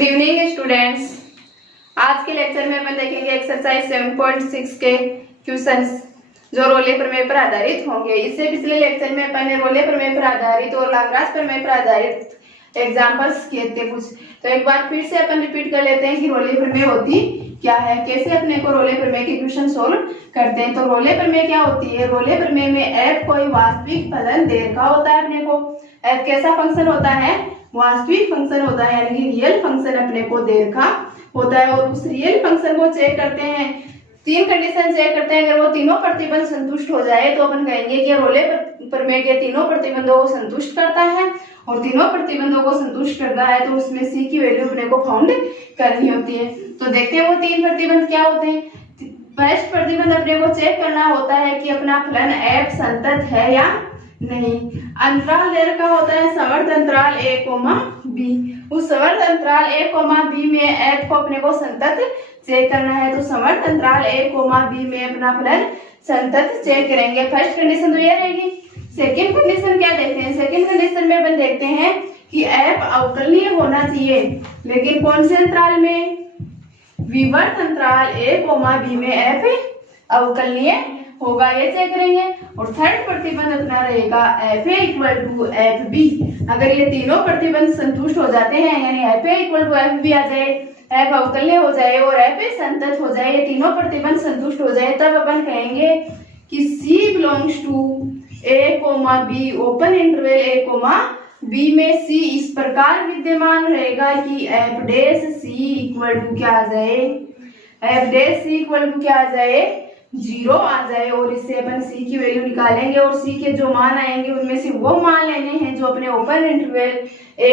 Good evening students. आज के lecture में अपन देखेंगे एक्सरसाइज 7.6 के क्वेश्चंस जो रोले प्रमेय पर आधारित होंगे। इससे पिछले लेक्चर में अपन ने रोले प्रमेय पर आधारित और लाग्रांज प्रमेय पर आधारित एग्जांपल्स किए थे कुछ। तो एक बार फिर से अपन रिपीट कर लेते हैं कि रोले प्रमेय होती क्या है, कैसे अपने को रोले प्रमेय के क्वेश्चन सोल्व करते हैं। तो रोले प्रमेय क्या होती है? रोले प्रमेय में एफ कोई वास्तविक फलन देर का होता है। अपने को एफ कैसा फंक्शन होता है? वास्तविक फंक्शन होता है, यानी कि रियल फंक्शन अपने को देर का होता है। और उस रियल फंक्शन को चेक करते हैं, तीन कंडीशन चेक करते हैं। अगर वो तीनों प्रतिबंध संतुष्ट हो जाए तो अपन कहेंगे कि रोले प्रमेय के तीनों प्रतिबंधों को संतुष्ट करता है। और तीनों प्रतिबंधों को संतुष्ट करता है तो उसमें सी की वैल्यू अपने को फाउंड करनी होती है। तो देखते हैं वो तीन प्रतिबंध क्या होते हैं। फर्स्ट प्रतिबंध अपने को चेक करना होता है कि अपना फलन एफ संतत है या नहीं। अंतराल देर का होता है समवर्त अंतराल a, b। उस समवर्त अंतराल a, b में f को अपने को संतत चेक करना है। तो समवर्त अंतराल a, b में अपना फलन संतत चेक करेंगे। फर्स्ट कंडीशन तो ये रहेगी। सेकंड कंडीशन क्या देखते हैं? सेकंड कंडीशन में अपन देखते हैं कि f अवकलनीय होना चाहिए, लेकिन कौन से अंतराल में? विवर्त अंतराल a, b में f अवकलनीय होगा, ये चेक करेंगे। और थर्ड प्रतिबंध अपना रहेगा fa equal to F B. अगर ये तीनों प्रतिबंध संतुष्ट हो जाते हैं, यानी fa equal to F b आ जाए, f अवकलनीय हो जाए और fa संतत हो जाए, ये तीनों प्रतिबंध संतुष्ट हो जाए, तब अपन कहेंगे कि c belongs to a, b open interval a, b में c इस प्रकार विद्यमान रहेगा कि f dash c equal to क्या आ जाए? f dash c equal to क्या आ जाए? 0 आ जाए। और इससे अपन c की वैल्यू निकालेंगे और c के जो मान आएंगे उनमें से वो मान लेने हैं जो अपने ओपन इंटरवल a,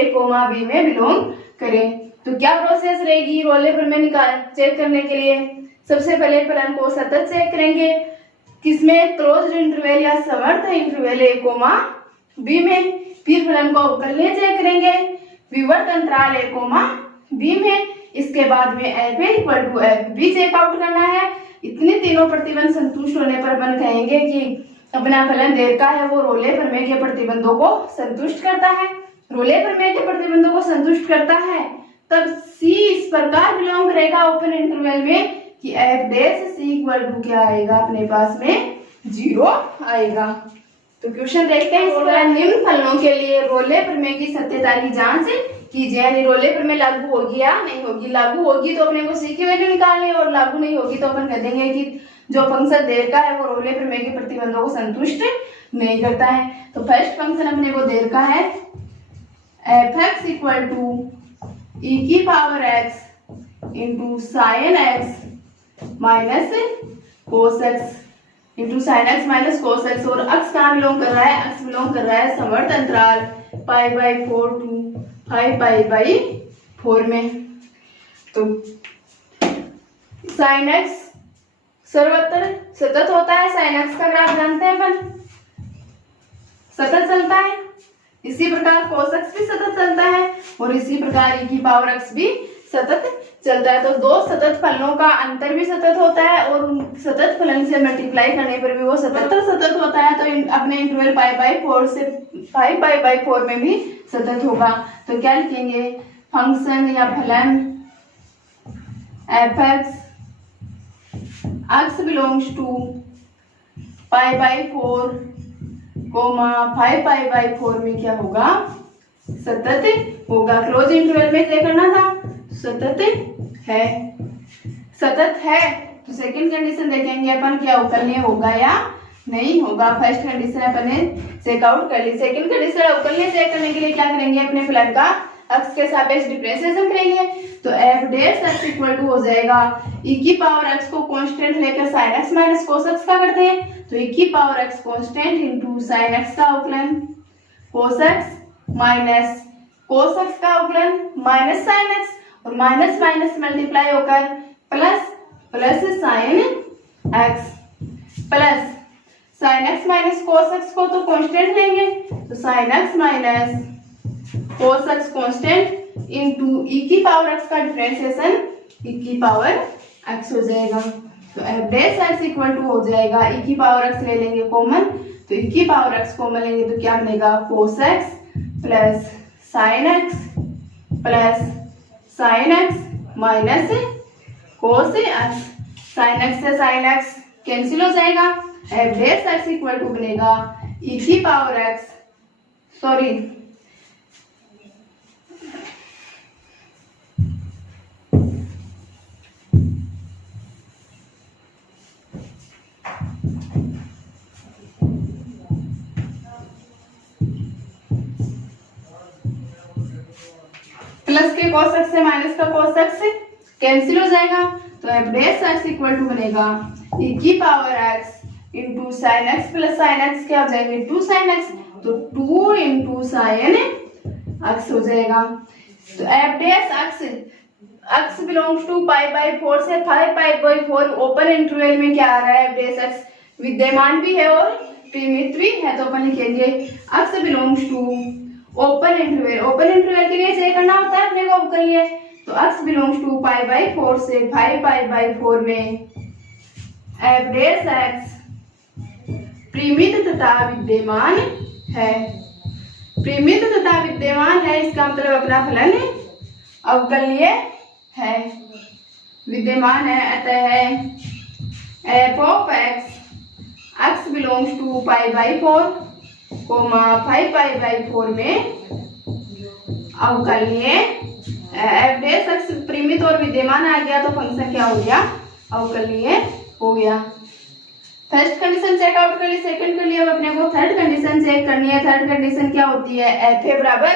b में बिलोंग करें। तो क्या प्रोसेस रहेगी रोले प्रमेय निकाल चेक करने के लिए? सबसे पहले फलन को सतत चेक करेंगे, किसमें? क्लोज्ड इंटरवल या समवर्त इंटरवल a, b में। फिर फलन को अवकलनीय चेक करेंगे विवर्त अंतराल a, b में। इसके बाद में fa equal to F B check out करना है। इतने तीनों प्रतिबंध संतुष्ट होने पर अपन कहेंगे कि अपना फलन देर का है वो रोले प्रमेय के प्रतिबंधों को संतुष्ट करता है। रोले प्रमेय के प्रतिबंधों को संतुष्ट करता है तब c इस प्रकार बिलोंग करेगा ओपन इंटरवल में कि f dash c equal to क्या आएगा? अपने पास में 0 आएगा। तो क्वेश्चन देखते हैं इसका। निम्न फलनों के लिए रोले प्रमेय की सत्यता की जांच कीजिए, यानी रोले प्रमेय लागू होगी या नहीं होगी। लागू होगी तो अपने को c की वैल्यू निकालनी है और लागू नहीं होगी तो अपन कह देंगे कि जो फंक्शन देर का है वो रोले प्रमेय के प्रतिबंधों को संतुष्ट नहीं करता है। तो फर्स्ट फंक्शन अपने को देर का है f(x) इक्वल टू e की power x into sign x minus cos x into sign x minus cos x। और अक्ष कहाँ बिलोंग कर रहा है? अक्ष बिलोंग कर रहा है समवर्त अंतराल π/4 टू 5π/4 में। तो साइन x सर्वत्र सतत होता है। साइन x का ग्राफ जानते हैं अपन, सतत चलता है। इसी प्रकार cos x भी सतत चलता है और इसी प्रकार e की पावर x भी सतत चलता है। तो दो सतत फलनों का अंतर भी सतत होता है और सतत फलन से मल्टीप्लाई करने पर भी वो सतत होता है। तो अपने इंटरवल π/4 से 5π/4 में भी सतत होगा। तो क्या लिखेंगे? फंक्शन या फलन f(x) x बिलोंग्स टू π/4 5π/4 में क्या होगा? सतत होगा। क्लोज इंटरवल में चेक करना था, सतत है। सतत है तो सेकंड कंडीशन देखेंगे अपन क्या अवकलनीय होगा या नहीं होगा। फर्स्ट कंडीशन अपन ने चेक आउट कर ली। सेकंड कंडीशन अवकलनीय चेक करने के लिए क्या करेंगे? अपने फलन का अक्ष के सापेक्ष डिफरेंशिएशन करेंगे। तो f dash x equal to हो जाएगा e की पावर x को कांस्टेंट लेकर sin x minus cos x का करते हैं तो e की power x constant into sin x का अवकलन cos x minus cos x का अवकलन माइनस sin x और माइनस माइनस मल्टीप्लाई होकर plus sin x plus sin x minus cos x को तो कांस्टेंट लेंगे तो sin x minus cos x constant into e की पावर x का डिफरेंशिएशन e की पावर x हो जाएगा। तो f dash x equal to हो जाएगा e की पावर x ले लेंगे कॉमन तो e की पावर x कॉमन लेंगे तो क्या बनेगा? cos x plus sin x plus sine X minus cos X. Sine X से साइन एक्स कैंसिल हो जाएगा, F dash X equal to बनेगा ई की पावर एक्स, सॉरी प्लस के cos x से माइनस का cos x से cancel हो जाएगा, तो F dash X equal to बनेगा e की power x into sine X plus sine X क्या हो जाएंगे 2 साइन एक्स, तो 2 इंटू साइन एक्स हो जाएगा। तो F dash X belongs to pi by 4 से 5 पाई बाई 4 ओपन इंटरवल में क्या आ रहा है, एफ डैश एक्स विद्यमान भी है और परिमित भी है, तो अपन लिखेंगे X belongs to open interval. Open interval के लिए चेक करना होता है अपने को कर लिए, तो x belongs to pi by 4 से 5 पाई बाई 4 में एफ डैश एक्स परिमित तथा विद्यमान है। परिमित तथा विद्यमान है इसका मतलब अपना फलन अवकलनीय है, विद्यमान है, अतः F of x belongs to pi by 4 comma 5 pi by 4 में अवकलनीय। एफ डैश एक्स परिमित और विद्यमान आ गया तो फंक्शन क्या हो गया, अवकलनीय हो गया। फर्स्ट कंडीशन चेक आउट कर ली, सेकंड कर लिया, अब अपने को थर्ड कंडीशन चेक करनी है। थर्ड कंडीशन क्या होती है, एफ ए बराबर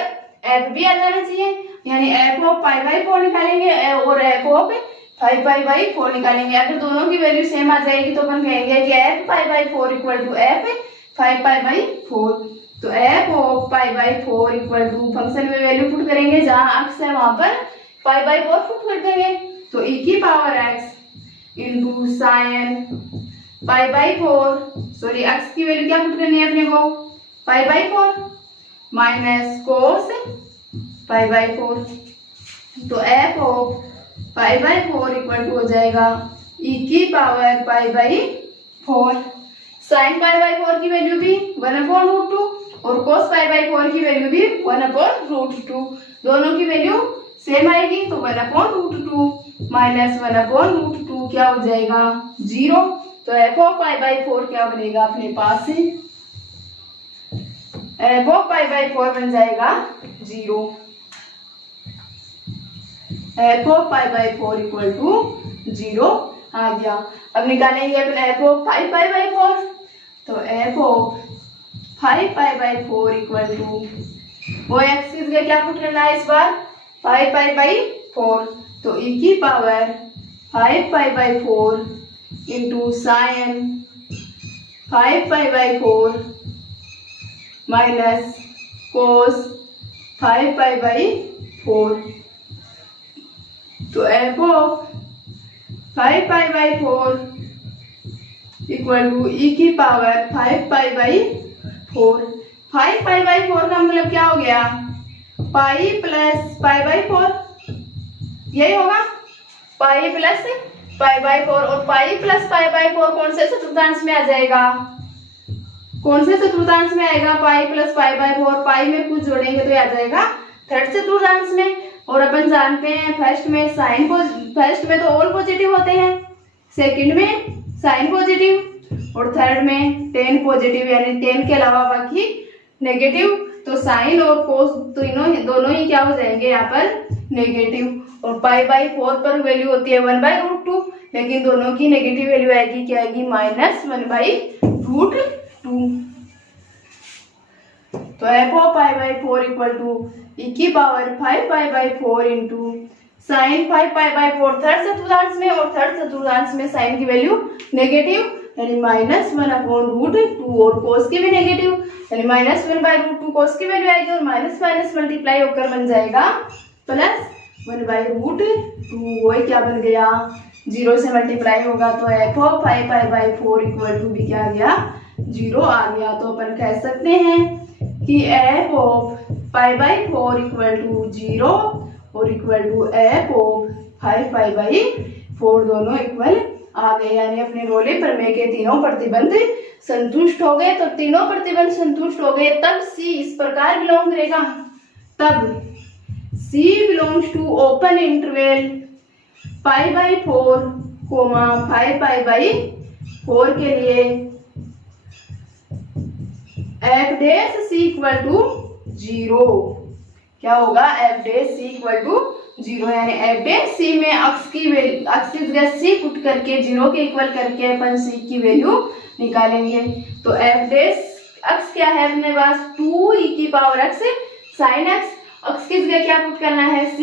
एफ बी आ जाना चाहिए, यानी एफ ऑफ पाई बाई 4 निकालेंगे और एफ ऑफ 5 पाई बाई 4 निकालेंगे। अगर दोनों की वैल्यू सेम आ जाएगी तो अपन कहेंगे कि F pi by 4 equal to F 5 pi by 4। तो F of pi by 4 equal to function में वैल्यू पुट करेंगे, जहां एक्स है वहां पर पाई बाई 4 पुट कर देंगे, तो ई की power X into sine pi by 4, sorry X की वैल्यू क्या पुट करनी है अपने को pi by 4 minus cos pi by 4। तो F of pi by 4 equal to हो जाएगा ई की power pi by 4। Sine pi by 4 की वैल्यू भी 1/√2 और कोस पाई बाई 4 की वैल्यू भी 1/√2, दोनों की वैल्यू सेम आएगी, तो 1/√2 माइनस 1/√2 क्या हो जाएगा 0। तो एफ ऑफ पाई बाई 4 क्या बनेगा अपने पास से, एफ ऑफ पाई बाई 4 बन जाएगा 0। F of pi by 4 equal to 0 आ गया। अब निकालेंगे अपने एफ ऑफ 5 पाई बाई 4, तो F of 5 pi by 4 equal to वो एक्स की जगह क्या पुट करना है इस बार 5 पाई बाई 4, तो ई की power 5 pi by 4 into sine 5 pi by 4 minus cos 5 pi by 4। तो F of 5 pi by 4 equal to e की power 5 pi by 4। 5 pi by 4 का मतलब क्या हो गया, पाई प्लस पाई बाई 4, यही होगा पाई प्लस पाई बाई 4, और पाई प्लस पाई बाई 4 कौन से चतुर्थांश में आ जाएगा, कौन से चतुर्थांश में आएगा, पाई प्लस पाई बाई 4, पाई में कुछ जोड़ेंगे तो आ जाएगा थर्ड चतुर्थांश में। और अपन जानते हैं फर्स्ट में तो ऑल पॉजिटिव होते हैं, सेकंड में साइन पॉजिटिव और थर्ड में टेन पॉजिटिव, यानी 10 के अलावा बाकी नेगेटिव। तो साइन और कोस दोनों ही क्या हो जाएंगे यहाँ पर नेगेटिव। और पाई बाई 4 पर वैल्यू होती है 1/√2, लेकिन दोनों की नेगेटिव वैल्यू आएगी क्या आएगी -1/√2। तो F of pi by 4 equal to e की power 5 pi by 4 into sine 5 pi by 4 third चतुर्थांश में, और थर्ड चतुर्थांश में साइन की वैल्यू नेगेटिव यानी -1/√2, और कोस की भी नेगेटिव यानी -1/√2 कोस की वैल्यू आएगी, और माइनस माइनस मल्टीप्लाई होकर बन जाएगा +1/√2। वही क्या बन गया 0 से मल्टीप्लाई होगा, तो F of 5 pi by 4 equal to भी क्या आ गया 0 आ गया। तो अपन कह सकते हैं कि F of pi by 4 equal to 0 और equal to F of 5 pi by 4 दोनों इक्वल आ गए, यानी अपने रोले प्रमेय के तीनों प्रतिबंध संतुष्ट हो गए। तो तीनों प्रतिबंध संतुष्ट हो गए तब सी इस प्रकार बिलोंग करेगा, तब C belongs to open interval π/4, 5π/4 के लिए f dash c equal to 0। क्या होगा? f dash c equal to 0, यानी f डैश c में अक्स की जगह c पुट करके 0 के इक्वल करके अपन c की वैल्यू निकालेंगे। तो f डैश अक्स क्या है अपने पास? 2e की पावर x sin x। अक्स की जगह क्या पुट करना है? c,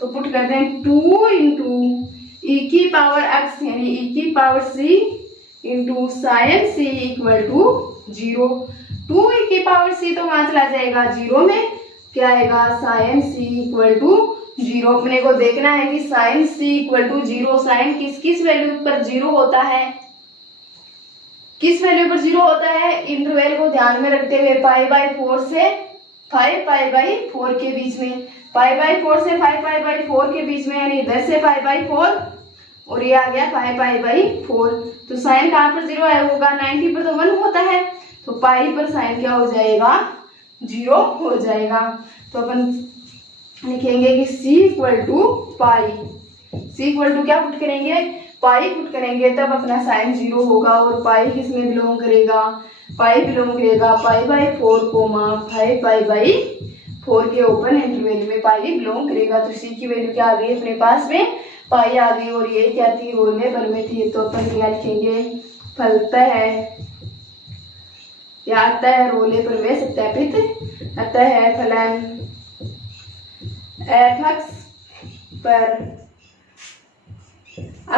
तो पुट करते हैं 2 इंटू e की पावर x यानी e की पावर c into sine c equal to 0। 2e की पावर c तो वहां चला जाएगा 0 में, क्या आएगा? Sine c equal to 0। अपने को देखना है कि sine c equal to 0 sine किस किस वैल्यू पर 0 होता है, किस वैल्यू पर 0 होता है? इंटरवल को ध्यान में रखते हुए π/4 से 5π/4 के बीच में, π/4 से 5π/4 के बीच में, यानी इधर से π/4 और ये आ गया 5π/4। तो साइन कहाँ पर 0 है होगा? 90 पर तो 1 होता है, तो पाई पर साइन क्या हो जाएगा? 0 हो जाएगा। तो अपन लिखेंगे कि c equal to pi, c equal to क्या पुट करेंगे? पाई पुट करेंगे, तब अपना साइन 0 होगा। और पाई किस में बिलोंग करेगा? पाई बिलोंग करेगा π/4, 5π/4 के ओपन इंटरवल में पाई बिलोंग करेगा। तो c की वैल्यू क्या आ गई अपने पास में? पाई आ गई। और ये क्या थी? रोले पर में थी, तो अपन क्या लिखेंगे? फलतः या आता है रोले पर में सत्यापित आता है फलन एफ एक्स पर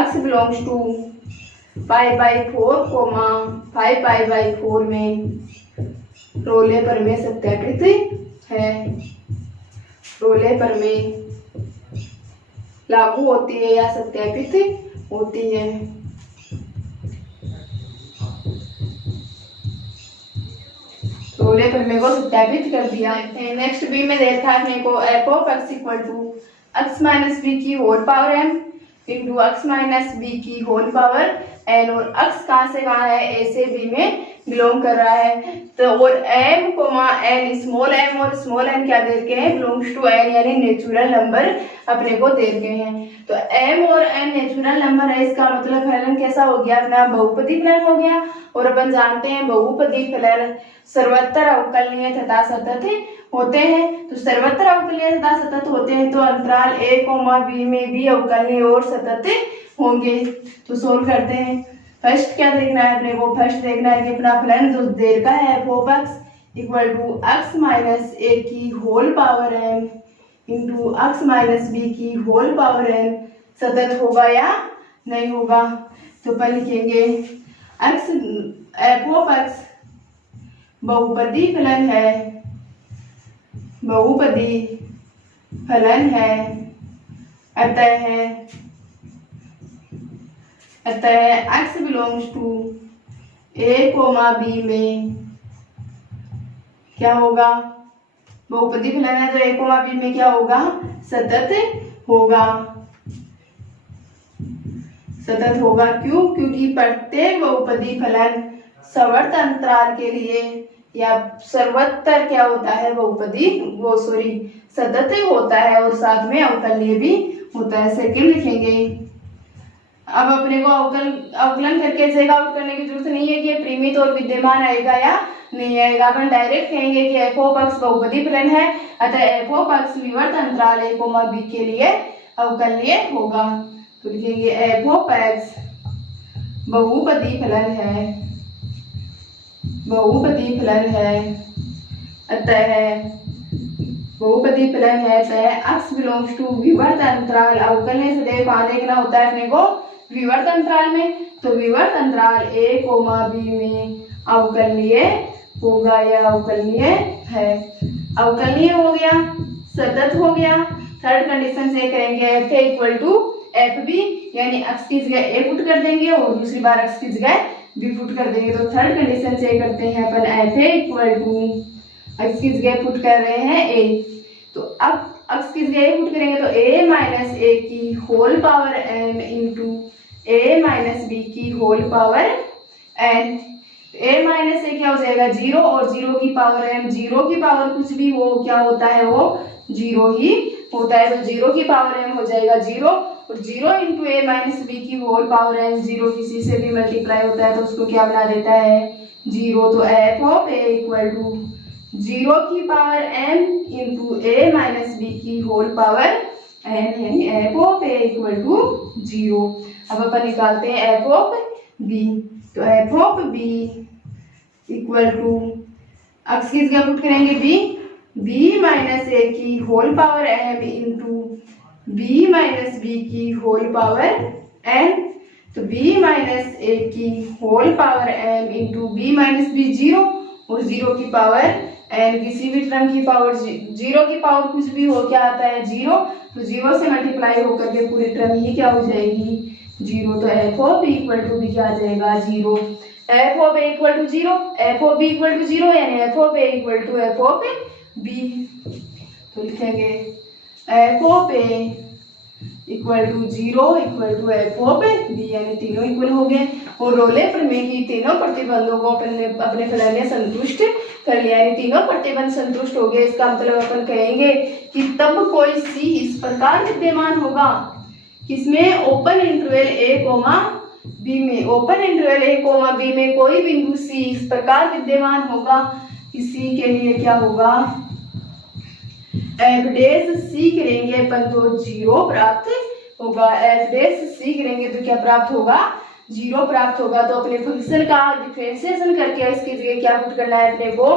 एक्स बिलोंग्स टू π/4, 5π/4 में रोले पर में सत्यापित है, रोले पर में लागू होती है या सत्यापित होती है। रोले पर मेरे को सत्यापित कर दिया। नेक्स्ट बी में देखा अपने को f of x equal to x minus B की whole power m into x minus B की होल पावर एन। और एक्स कहाँ से कहाँ है? ए से बी में बिलोंग कर रहा है। तो और M comma N, small M और स्मॉल एन क्या दे रखे हैं? बिलोंग्स टू एन, यानी नेचुरल नंबर अपने को दे रखे हैं। तो एम और एन नेचुरल नंबर है, इसका मतलब फलन कैसा हो गया? अपना बहुपदी फलन हो गया। और अपन जानते हैं बहुपदी फलन सर्वत्र अवकलनीय तथा सतत होते हैं। तो सर्वत्र अवकलनीय तथा सतत होते हैं, तो अंतराल a, b में भी अवकलनीय और सतत होंगे। तो सोल्व करते हैं। फर्स्ट क्या देखना है अपने को? फर्स्ट देखना है कि अपना फलन जो दे रखा है f of x equal to x minus ए की whole power n into x minus B की होल पावर एन सतत होगा या नहीं होगा। तो अपन लिखेंगे एक्स एफ ऑफ एक्स बहुपदी फलन है, बहुपदी फलन है, अतः x belongs to a, b में क्या होगा? बहुपदी फलन है, तो a, b में क्या होगा? सतत होगा, सतत होगा। क्यों? क्योंकि प्रत्येक बहुपदी फलन सवर्त अंतराल के लिए या सर्वत्र क्या होता है? बहुपदी सतत होता है और साथ में अवकलनीय भी होता है। सेकंड लिखेंगे। अब अपने को अवकलन करके जगह आउट करने की जरूरत नहीं है कि ये परिमित और विद्यमान आएगा या नहीं आएगा। अपन डायरेक्ट कहेंगे कि एफ ऑफ एक्स बहुपदी फलन है, अतः एफ ऑफ एक्स विवर्त अंतराल a, b के लिए अवकलनीय होगा। तो लिखेंगे एफ ऑफ एक्स बहुपदी फलन है, बहुपदी फलन है, अतः बहुपदी फलन है, अतः x बिलोंग्स टू विवर्त अंतराल। अवकलनीय सदैव कहाँ देखना होता है अपने को? विवर्त अंतराल में। तो विवर्त अंतराल a, b में अवकलनीय होगा या अवकलनीय है। अवकलनीय हो गया, सतत हो गया। थर्ड कंडीशन से करेंगे F A equal to F B, यानी x की जगह a पुट कर देंगे और दूसरी बार x की जगह b पुट कर देंगे। तो थर्ड कंडीशन से करते हैं अपन f A equal to x की जगह पुट कर रहे हैं a। तो अब x की जगह पुट करेंगे तो a माइनस a की whole power n into a minus b की whole power n। a minus a क्या हो जाएगा? 0 और 0 की पावर n, 0 की पावर कुछ भी हो क्या होता है? वो 0 ही होता है तो 0 की पावर m हो जाएगा 0, और 0 इंटू a माइनस बी की होल पावर n 0 किसी से भी मल्टीप्लाई होता है तो उसको क्या बना देता है 0। तो f of a equal to 0 की power m into a minus B की होल पावर n, यानी f of a equal to 0। अब अपन निकालते हैं f ऑफ b, तो f of b equal to x की जगह पुट करेंगे b माइनस a की whole power m into b minus b की होल पावर n, तो b माइनस a की whole power m into b minus b 0, और 0 की पावर n, किसी भी टर्म की पावर 0 की पावर कुछ भी हो क्या आता है 0, तो 0 से मल्टीप्लाई होकर के पूरी टर्म ही क्या हो जाएगी 0। तो f of b equal to b क्या आ जाएगा 0। f of a equal to 0, f of b equal to 0, यानी f of a equal to f of b। तो लिखेंगे f of a equal to 0 equal to f of b, यानी तीनों equal हो गए, और रोले प्रमेय की तीनों प्रतिबंधों को अपने फलन ने संतुष्ट कर लिया, यानी तीनों प्रतिबंध संतुष्ट हो गए। इसका मतलब अपन कहेंगे कि तब कोई c इस प्रकार विद्यमान होगा किसमें open interval a comma b में, open interval a comma b में कोई बिंदु c इस प्रकार विद्यमान होगा कि c के लिए क्या होगा f डैश c करेंगे अपन तो 0 प्राप्त होगा, f डैश c करेंगे तो क्या प्राप्त होगा 0 प्राप्त होगा। तो अपने फंक्शन का डिफरेंशिएशन करके इसकी जगह क्या पुट करना है अपने को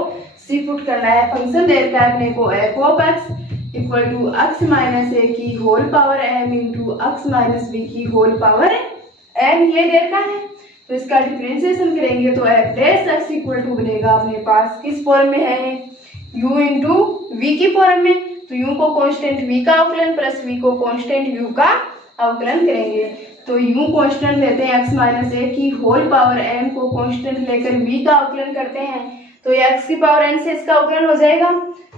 c पुट करना है। फंक्शन दे रखा है अपने को f of x equal to x minus a की whole power m into x minus b की होल पावर m, ये दे रखा है। तो इसका डिफरेंशिएशन करेंगे तो f dash x equal to बनेगा अपने पास किस फॉर्म में है u इंटू v की फॉर्म में, तो u को कांस्टेंट v का अवकलन प्लस v को कांस्टेंट u का अवकलन करेंगे। तो u कांस्टेंट लेते हैं x माइनस a की होल पावर m को कांस्टेंट लेकर v का अवकलन करते हैं, तो ये x की पावर n से इसका अवकलन हो जाएगा,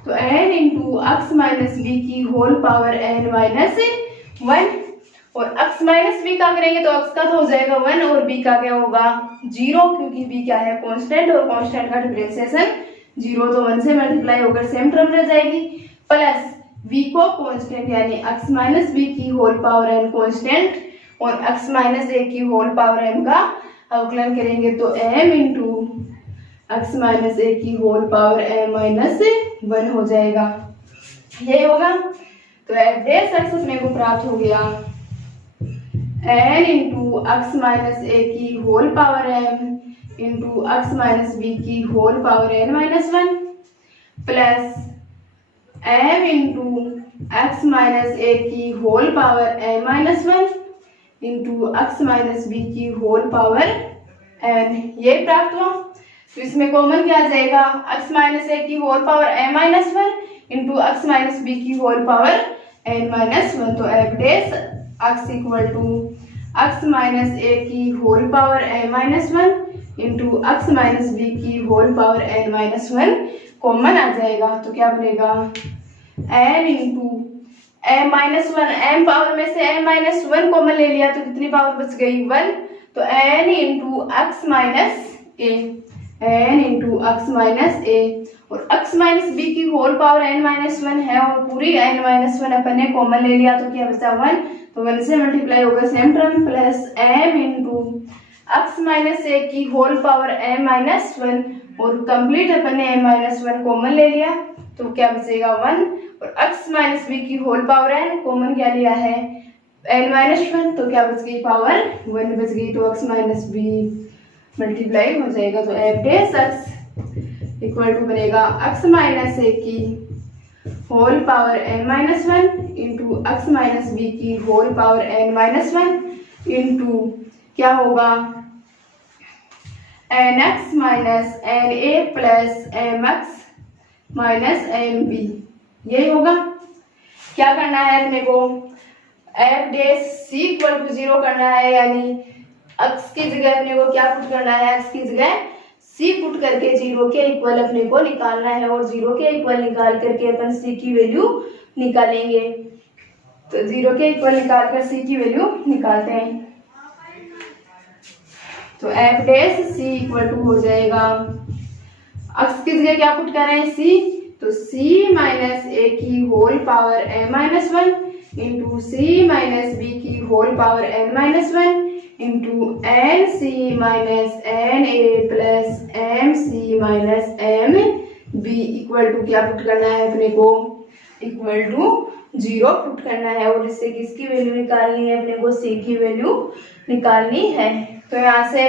तो n into x minus b की होल पावर n माइनस 1, और x माइनस b का करेंगे तो x का तो हो जाएगा 1 और b का क्या होगा 0, क्योंकि b क्या है कांस्टेंट, और कांस्टेंट का डिफरेंशिएशन 0, तो 1 से मल्टीप्लाई होकर सेम टर्म रह जाएगी, प्लस v को कांस्टेंट यानी x माइनस b की होल पावर n कांस्टेंट और x माइनस a की होल पावर m का अवकलन करेंगे तो m into x minus a की होल पावर m माइनस 1 हो जाएगा, ये होगा। तो f डैश x अपने को प्राप्त हो गया n into x minus a की whole power m into x minus b की whole power n minus 1 plus m into x minus a की whole power m minus 1 into x minus b की whole power n, ये प्राप्त हुआ। तो इसमें common क्या आ जाएगा x माइनस a की whole power m minus 1 into x minus b की होल पावर n माइनस 1, तो f dash x equal to x minus a की whole power m minus 1 into x minus b की whole power n minus 1 common आ जाएगा, तो क्या बनेगा n into m minus 1, m power में से m माइनस 1 कॉमन ले लिया तो कितनी पावर बच गई 1, तो n into x minus a, n into x minus a, और x माइनस b की होल पावर n माइनस 1 है और पूरी n माइनस 1 अपन ने कॉमन ले लिया तो क्या बचा 1, तो 1 से मल्टीप्लाई होगा same term, plus m into x minus a की होल पावर m माइनस 1, और कंप्लीट अपन ने m माइनस 1 कॉमन ले लिया तो क्या बचेगा 1, और x माइनस b की होल पावर n कॉमन क्या लिया है n माइनस 1, तो क्या बच गई पावर 1 बच गई, तो x माइनस b मल्टीप्लाई हो जाएगा, तो f dash x equal to बनेगा x माइनस a की whole power n minus 1 into x minus b की whole power n minus 1 into क्या होगा nx minus na plus mx minus mb, यही होगा। क्या करना है अपने को f dash c equal to 0 करना है, यानी x की जगह अपने को क्या पुट करना है x की जगह c पुट करके 0 के इक्वल अपने को निकालना है, और 0 के इक्वल निकाल करके अपन c की वैल्यू निकालेंगे, तो 0 के इक्वल निकाल कर c की वैल्यू निकालते हैं, तो f dash c equal to हो जाएगा x की जगह क्या पुट कर रहे हैं c, तो c माइनस ए की whole power m minus 1 into c minus B की whole power n minus 1 into n C minus N A plus M C minus M B equal to क्या पुट करना है अपने को, इक्वल टू 0 पुट करना है। और इससे किसकी वैल्यू निकालनी है, अपने को c की वैल्यू निकालनी है। तो यहाँ से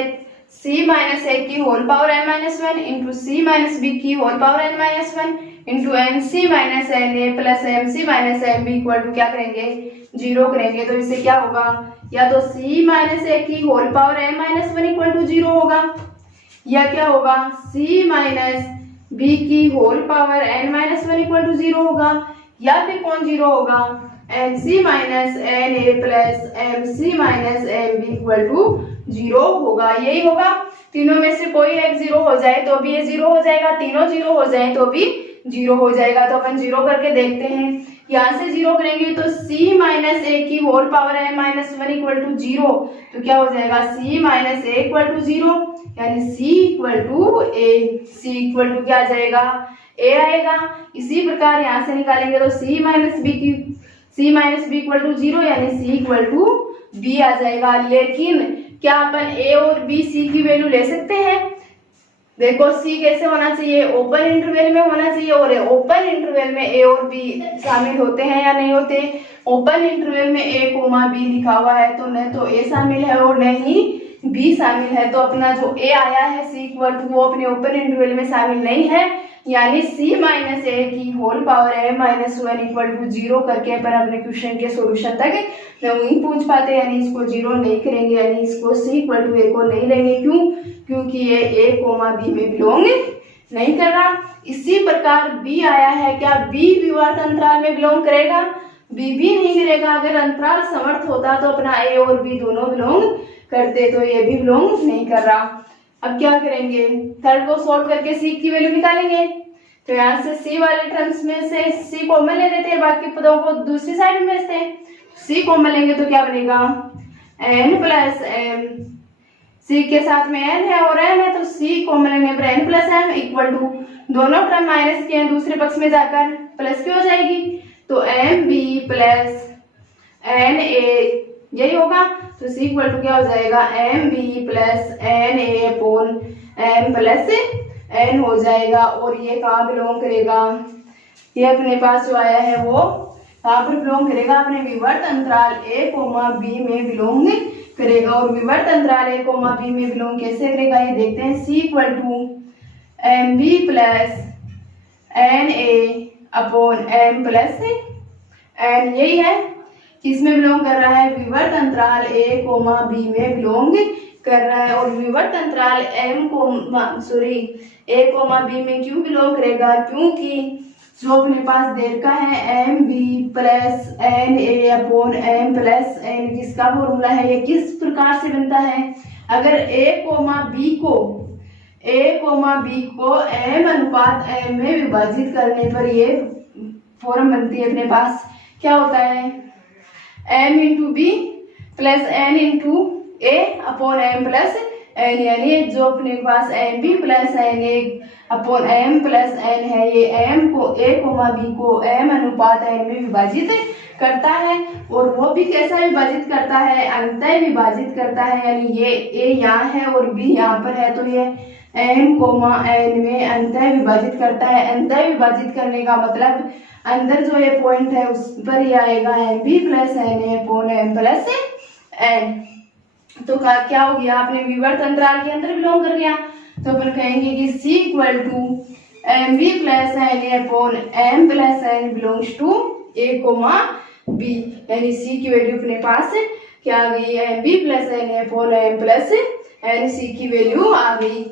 c माइनस ए की whole power m minus 1 into c minus B की whole power n minus 1 into n C minus N A plus M C minus M B equal to क्या करेंगे, 0 करेंगे। तो इससे क्या होगा, या तो c माइनस ए की whole power m minus 1 equal to 0 होगा, या क्या होगा c माइनस बी की whole power n minus 1 equal to 0 होगा, या फिर कौन 0 होगा, N C minus N A plus M C minus M B equal to 0 होगा। यही होगा, तीनों में से कोई एक 0 हो जाए तो भी ये 0 हो जाएगा, तीनों 0 हो जाए तो भी 0 हो जाएगा। तो अपन 0 करके देखते हैं, यहाँ से 0 करेंगे तो c माइनस ए की whole power m minus 1 equal to 0, तो क्या हो जाएगा c minus A equal to 0, यानी c equal to A, c equal to क्या आ जाएगा, a आएगा। इसी प्रकार यहाँ से निकालेंगे तो c minus B equal to 0, यानी c इक्वल टू b आ जाएगा। लेकिन क्या अपन a और b c की वैल्यू ले सकते हैं, देखो c कैसे होना चाहिए, ओपन इंटरवल में होना चाहिए, और ओपन इंटरवल में a और b शामिल होते हैं या नहीं होते। ओपन इंटरवल में a कोमा b लिखा हुआ है तो न तो a शामिल है और न ही b शामिल है। तो अपना जो a आया है c इक्वल टू वो अपने ओपन इंटरवल में शामिल नहीं है, यानी c माइनस ए की whole power m minus 1 equal to 0 करके अपन अपने क्वेश्चन के सॉल्यूशन तक नहीं पूछ पाते, यानी इसको 0 नहीं करेंगे, यानी इसको c इक्वल टू a को नहीं लेंगे। क्यों, क्योंकि ये a कोमा b में बिलोंग नहीं कर रहा। इसी प्रकार b आया है, क्या b विवर्त अंतराल में बिलोंग करेगा, b भी नहीं करेगा। अगर अंतराल समर्थ होता तो अपना a और b दोनों बिलोंग करते, तो ये भी बिलोंग नहीं कर रहा। अब क्या करेंगे, थर्ड को सॉल्व करके c की वैल्यू निकालेंगे। तो यहाँ से c वाले टर्म्स में से c कॉमन ले लेते हैं, बाकी पदों को दूसरी साइड में भेजते हैं। c कॉमन लेंगे तो क्या बनेगा, n प्लस m, c के साथ में n है और m है तो c कॉमन लेने पर n plus m equal to, दोनों टर्म माइनस के हैं, दूसरे पक्ष में जाकर प्लस की हो जाएगी, तो m b plus n a यही होगा। तो c इक्वल टू क्या हो जाएगा, m b plus n a upon m plus n हो जाएगा। और ये कहाँ बिलोंग करेगा, ये अपने पास जो आया है वो कहाँ पर बिलोंग करेगा, अपने विवर्त अंतराल a कोमा b में बिलोंग करेगा। और विवर्त अंतराल a कोमा b में बिलोंग कैसे करेगा ये देखते हैं। c equal to M B plus N A upon m plus n, यही है किसमें बिलोंग कर रहा है, विवर्त अंतराल a कोमा b में बिलोंग कर रहा है। और विवर्त अंतराल a कोमा b में क्यों बिलोंग करेगा, क्योंकि जो अपने पास दे रखा है M B plus N A upon M plus N, किसका फॉर्मूला है, ये किस प्रकार से बनता है, अगर a कोमा b को m अनुपात m में विभाजित करने पर ये फॉर्म बनती है। अपने पास क्या होता है, m into b plus n into a upon m plus n, यानी जो अपने पास m B plus N A upon m plus n है, ये m को a कोमा b को m अनुपात n में विभाजित करता है। और वो भी कैसा विभाजित करता है, अंतः विभाजित करता है, यानी ये a यहाँ है और b यहाँ पर है, तो ये m कोमा n में अंतः विभाजित करता है। अंतः विभाजित करने का मतलब अंदर जो ये पॉइंट है उस पर ही आएगा M B plus N A upon m plus n। तो क्या हो गया, आपने विवर्त अंतराल के अंदर बिलोंग कर गया। तो अपन कहेंगे कि c equal to M B plus N A upon m plus n belongs to a comma b, यानी c की वैल्यू अपने पास क्या आ गई, m B plus N A upon m plus n, c की वैल्यू आ गई।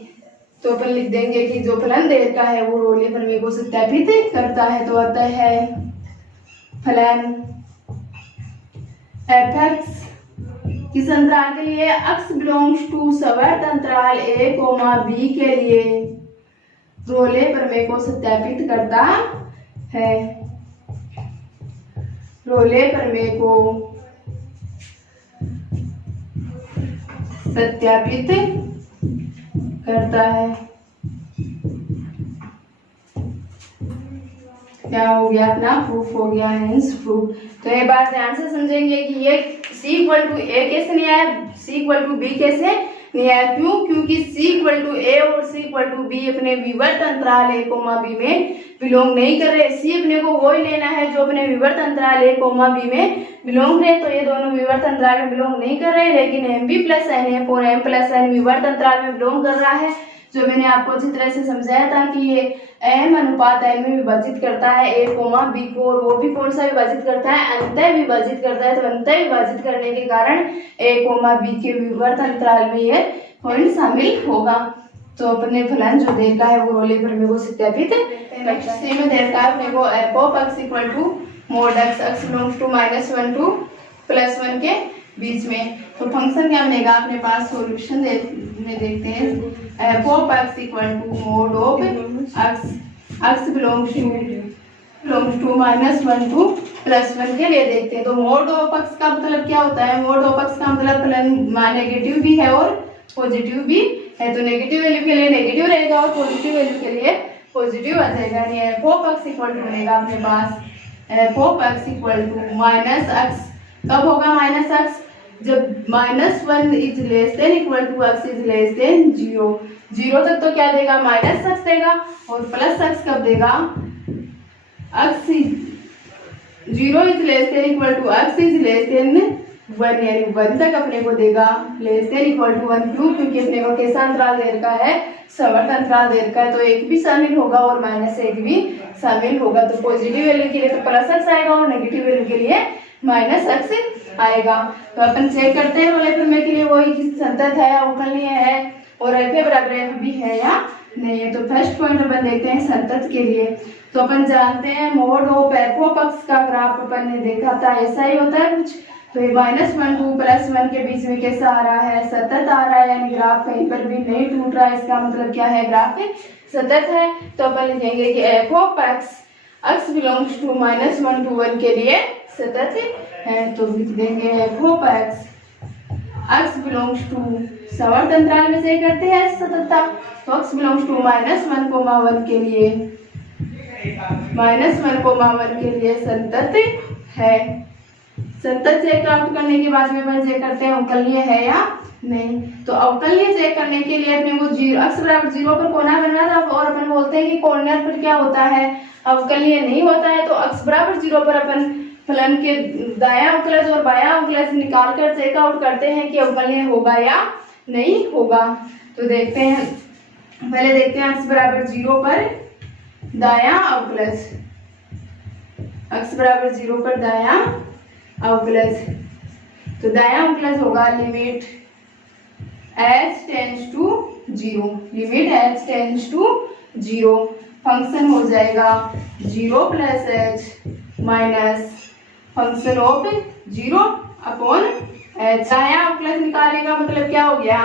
तो अपन लिख देंगे कि जो फलन दे रखा है वो रोले प्रमेय को सत्यापित करता है। तो आता है फलन f(x) किस अंतराल के लिए, x बिलोंग्स टू सवर्त अंतराल a कोमा b के लिए रोले प्रमेय को सत्यापित करता है। रोले प्रमेय को सत्यापित करता है। क्या हो गया, अपना प्रूफ हो गया, हेंस प्रूफ। तो एक बार ध्यान से समझेंगे कि ये c इक्वल टू ए कैसे नहीं आया, c इक्वल टू बी कैसे नहीं आया, क्यों, क्योंकि c इक्वल टू ए और c इक्वल टू बी अपने विवर्त अंतराल a कोमा b में बिलोंग नहीं कर रहे। c अपने को वो ही लेना है जो अपने विवर्त अंतराल a कोमा b में बिलोंग रहे, तो ये दोनों विवर्त अंतराल में बिलोंग नहीं कर रहे, लेकिन mb प्लस n और m प्लस n विवर्त अंतराल में बिलोंग कर रहा है। जो मैंने आपको अच्छी तरह से समझाया था कि ये m अनुपात n में विभाजित करता है a कोमा b को, और वो भी कौन सा विभाजित करता है, अंतः विभाजित करता है। तो अंतः विभाजित करने के कारण a कोमा b के विवर्त अंतराल में ये पॉइंट शामिल होगा। तो अपने फलन जो दे रखा है वो रोले प्रमेय को सत्यापित सी में दे रखा है अपने को f of x equal to mod x belongs to -1 to +1 के बीच में। तो फंक्शन क्या बनेगा अपने पास, सॉल्यूशन में देखते हैं, f of x equal to mod of x belongs to -1 to +1 के लिए देखते हैं। तो मोड ऑफ x का मतलब क्या होता है, मोड ऑफ x का मतलब फलन नेगेटिव भी है और पॉजिटिव भी है। तो नेगेटिव वैल्यू के लिए नेगेटिव रहेगा और पॉजिटिव वैल्यू के लिए पॉजिटिव आ जाएगा। यानी f of x equal to बनेगा अपने पास f of x equal to -x। कब होगा -x, जब -1 is less than equal to x is less than 0। 0 तक तो क्या देगा, -x देगा, और +x कब देगा, x 0 is less than equal to x is less than 1, यानी 1 तक अपने को देगा लेस देन इक्वल टू 1। क्यों, क्योंकि अपने को कैसा अंतराल दे रखा है, सवर्त अंतराल दे रखा है, तो एक भी शामिल होगा और -1 भी शामिल होगा। तो पॉजिटिव वैल्यू के लिए तो +x आएगा और नेगेटिव वैल्यू के लिए -x आएगा। तो अपन चेक करते हैं रोले प्रमेय के लिए वही संतत है, अवकलनीय है और f बराबर f भी है या नहीं है। तो फर्स्ट पॉइंट अपन देखते हैं संतत के लिए। तो अपन जानते हैं mode of f of x का ग्राफ अपन ने देखा था, ऐसा ही होता है कुछ। तो ये -1 टू +1 के बीच में कैसा आ रहा है, सतत आ रहा है, यानी ग्राफ कहीं पर भी नहीं टूट रहा है, इसका मतलब क्या है, ग्राफ सतत है। तो अपन लिखेंगे कि f of x belongs to -1 to 1 के लिए सतत है। तो लिख देंगे f of x belongs to सवर्त अंतराल में से करते हैं सततता, तो x बिलोंग्स टू -1, 1 के लिए -1, 1 के लिए संतत है। संतत चेक प्राप्त करने के बाद में अपन चेक करते हैं अवकलनीय है या नहीं। तो अवकलनीय चेक करने के लिए अपने को x बराबर 0 पर कोना बनना था, और अपन बोलते हैं कि कॉर्नर पर क्या होता है, अवकलनीय नहीं होता है। तो x बराबर 0 पर अपन फलन के दायां अवकलज और बायां अवकलज निकाल कर चेक आउट करते हैं कि अवकलनीय होगा या नहीं होगा। तो देखते हैं, पहले देखते हैं x बराबर 0 पर दायां अवकलज, x बराबर 0 पर दायां अवकलज। तो दायां अवकलज होगा limit h tends to 0, limit h tends to 0, function हो जाएगा 0 + h minus function of 0 upon h। दायां अवकलज निकालेगा मतलब क्या हो गया,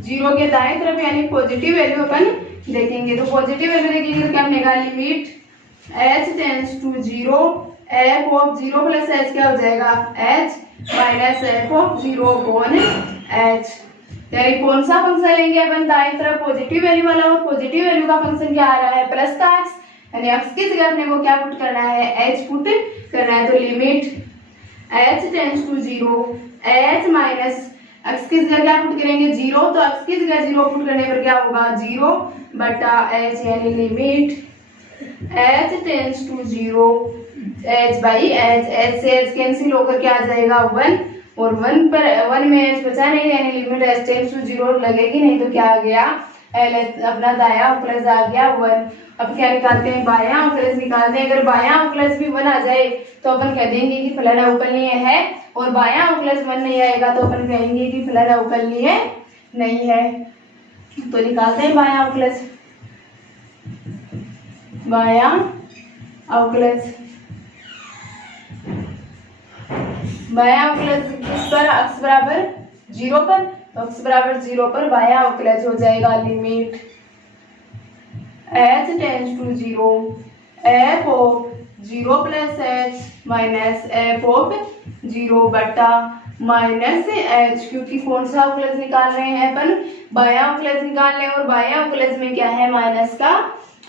0 के दाएं तरफ यानी पॉजिटिव वैल्यू अपन देखेंगे। तो पॉजिटिव वैल्यू देखेंगे तो क्या बनेगा, limit h tends to 0, f of 0 + h क्या हो जाएगा, h minus f of 0 upon h। यानी कौन सा फंक्शन लेंगे अपन, दाएं तरफ पॉजिटिव वैल्यू वाला, और पॉजिटिव वैल्यू का फंक्शन क्या आ रहा है, प्लस का x, यानी x की जगह अपने को क्या पुट करना है, h पुट करना है। तो limit h tends to 0, h minus x की जगह क्या पुट करेंगे, 0, तो x की जगह 0 पुट करने पर क्या होगा, 0 बटा h, यानी limit h tends to 0, h by h से h कैंसिल होकर क्या आ जाएगा 1, और 1 पर 1 में h बचा नहीं, यानी लिमिट h टेंड्स टू 0 लगेगी नहीं, तो क्या आ गया, अपना दायां अवकलज आ गया 1। अब क्या निकालते हैं, बायां अवकलज निकालते हैं। अगर बायां अवकलज भी 1 आ जाए तो अपन कह देंगे कि फलन अवकलनीय है, और बायां अवकलज 1 नहीं आएगा तो अपन कहेंगे कि फलन अवकलनीय नहीं है। तो निकालते हैं बायां अवकलज, बायां अवकलज, बायां अवकलज किस पर, x बराबर 0 पर, तो x बराबर 0 पर बायां अवकलज हो जाएगा limit h tends to 0, f of 0 + h minus f of 0 बटा माइनस h, क्योंकि कौन सा अवकलज निकाल रहे हैं अपन, बायां अवकलज निकाल रहे हैं, और बायां अवकलज में क्या है, माइनस का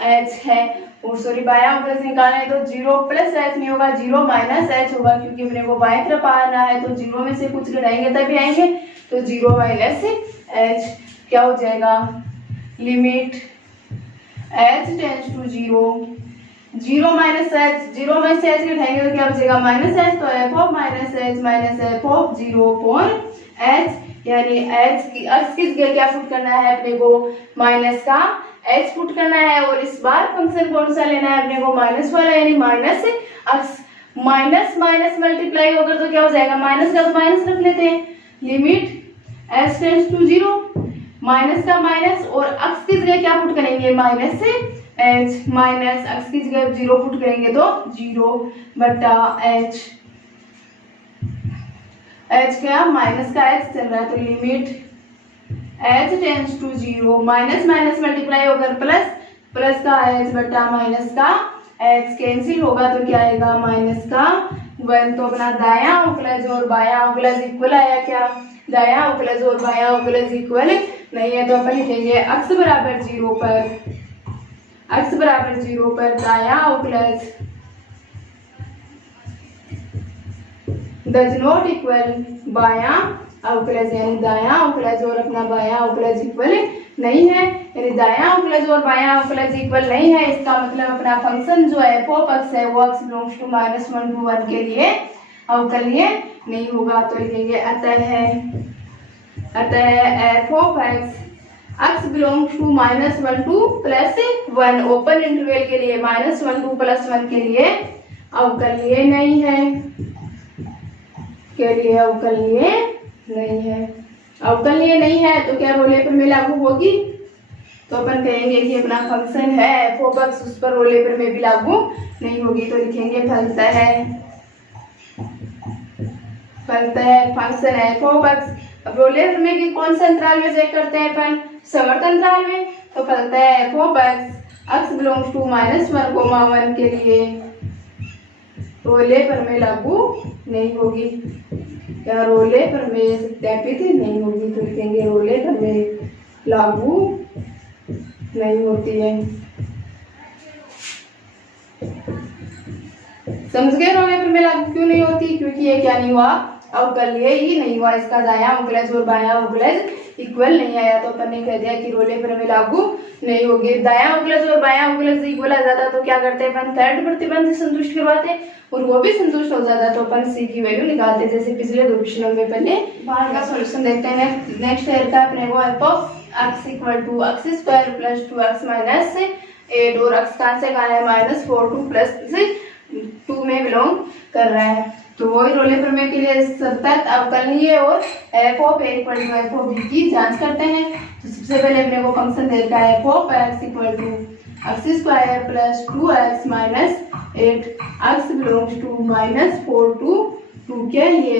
h है। सॉरी बाया अवकलज निकालना है तो 0 प्लस एच नहीं होगा, 0 माइनस एच होगा, क्योंकि अपने को बाएं तरफ आना है तो 0 में से कुछ घटाएंगे तभी आएंगे, तो 0 माइनस एच क्या हो जाएगा, limit h tends to 0 minus h, 0 में से एच घटाएंगे तो क्या बचेगा माइनस एच, तो F of minus h minus f of 0 upon h, यानी एच की एक्स की जगह क्या पुट करना है अपने को, माइनस का एच पुट करना है, और इस बार फंक्शन कौन सा लेना है अपने को, माइनस वाला, यानी minus x, minus minus multiply होकर तो क्या हो जाएगा, माइनस का तो माइनस रख लेते हैं, limit h tends to 0, minus का माइनस, और एक्स की जगह क्या पुट करेंगे, माइनस से एच, माइनस एक्स की जगह 0 पुट करेंगे तो 0 बटा एच, एच क्या माइनस का एच चल रहा है, तो limit h tends to 0, minus minus multiply होकर प्लस, प्लस का एच बटा माइनस का एच, कैंसिल होगा तो क्या आएगा, माइनस का 1, तो अपना दायां अवकलज और बायां अवकलज इक्वल आया क्या, दायां अवकलज और बायां अवकलज इक्वल नहीं है, तो अपन लिखेंगे x बराबर 0 पर, x बराबर 0 पर दायां अवकलज डज नॉट इक्वल बायां अवकलज, यानी दायां अवकलज और अपना बायां अवकलज इक्वल नहीं है, यानी दायां अवकलज और बायां अवकलज इक्वल नहीं है, इसका मतलब अपना फंक्शन जो है f ऑफ x है वो x बिलोंग्स टू -1 to 1 के लिए अवकलनीय नहीं होगा, तो लिखेंगे अतः f of x belongs to -1 to +1, open interval के लिए -1 to +1 के लिए अवकलनीय नहीं है, के लिए अवकलनीय नहीं है, अवकलनीय नहीं है तो क्या रोले पर में लागू होगी, तो अपन कहेंगे कि अपना फंक्शन है f ऑफ x उस पर रोले पर में भी लागू नहीं होगी, तो लिखेंगे फलतः फंक्शन है f ऑफ x, अब रोले पर में कि कौन सा अंतराल में चेक करते हैं अपन, समवर्त अंतराल में, तो फलतः f of x belongs to -1, 1 के लिए रोले पर में लागू नहीं होगी, या रोले पर में सत्यापित नहीं होगी, तो लिखेंगे रोले पर में लागू नहीं होती है। समझ गए रोले पर में लागू क्यों नहीं होती, क्योंकि ये क्या नहीं हुआ, अवकलनीय ही नहीं हुआ, इसका दायां अवकलज और बायां अवकलज इक्वल नहीं आया, तो अपन ने कह दिया कि रोले पर में लागू नहीं होगी। दायां अवकलज और बायां अवकलज इक्वल आ जाता तो क्या करते हैं अपन, थर्ड प्रतिबंध से संतुष्ट करवाते, और वो भी संतुष्ट हो जाता तो अपन सी की वैल्यू निकालते, जैसे पिछले दो क्वेश्चनों में अपन ने बाहर का सॉल्यूशन देखते हैं। नेक्स्ट है अपने को f of x equal to x square plus 2x minus 8, और x कहाँ से कहाँ है, -4 to +2 में बिलोंग कर रहा है, तो वही रोले प्रमेय के लिए सतत अवकलनीय और f of a equal to f of b की जांच करते हैं। तो सबसे पहले अपने को फंक्शन देखा है f of x equal to x square plus 2x minus 8, x belongs to -4 to 2 के लिए